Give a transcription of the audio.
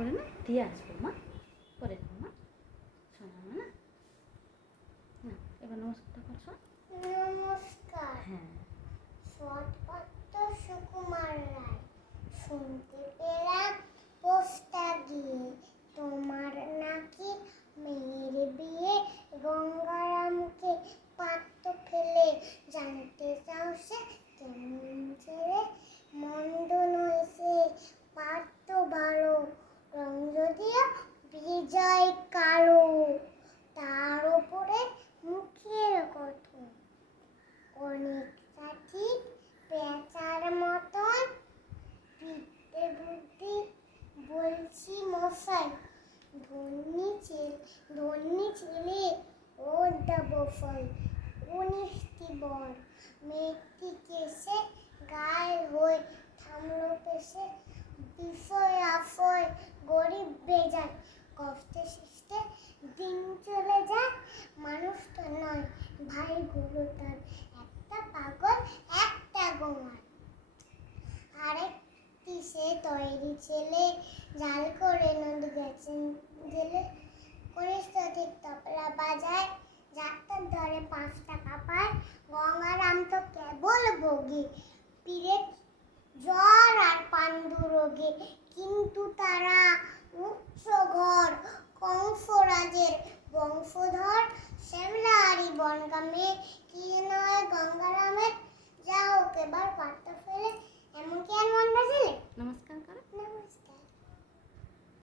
করে না দিয়ে আসবো মা, করে দেবো মা, শোনা মা না। না এবার নমস্কারটা করছো। নমস্কার। হ্যাঁ। সৎপাত্র সুকুমার রায়, শুনতে পেলাম পোস্টটা গিয়ে তোমার নাকি মেয়ের বিয়ে। গঙ্গারামকে পাত্র ফেলে জানতে চাও সে কেমন ছেলে। মন্দ নয় সে পাত্র ভালো, রং যদিও বিজয় কালো। তার উপরে মুখের গঠন অনেকটা ঠিক পেঁচার মতন। বিদ্যে বুদ্ধি বলছি মশাই, ধন্যী ছেলে ও দেবো ফল। 19টি বর মেয়েটিকে সে গায়ের হয়ে থামলো পেশে। বিষয় আফয় গরিব বেজায়, কষ্টে সৃষ্টে দিন চলে যায়। মানুষটা নয় ভাইগুলো তার, একটা পাগল একটা গোমার। আরেকটি সে তৈরি ছেলে, জাল করে নদী গেছেন জেলে। কনিষ্ঠ ঠিক তবলা বাজায়, যাত্রার ধরে 5 টাকা পায়। গঙ্গারাম তো কেবল ভোগী, পীরের জ্বর আর পাণ্ডু রোগে। কিন্তু তারা উচ্চ ঘর, কংসরাজের বংশধর। শ্যামলাহারি বনগামে কি নয় গঙ্গারামের, যা হোক এবার পাত্তা ফেলে এমন কি আর মনটা ছেলে। নমস্কার করো।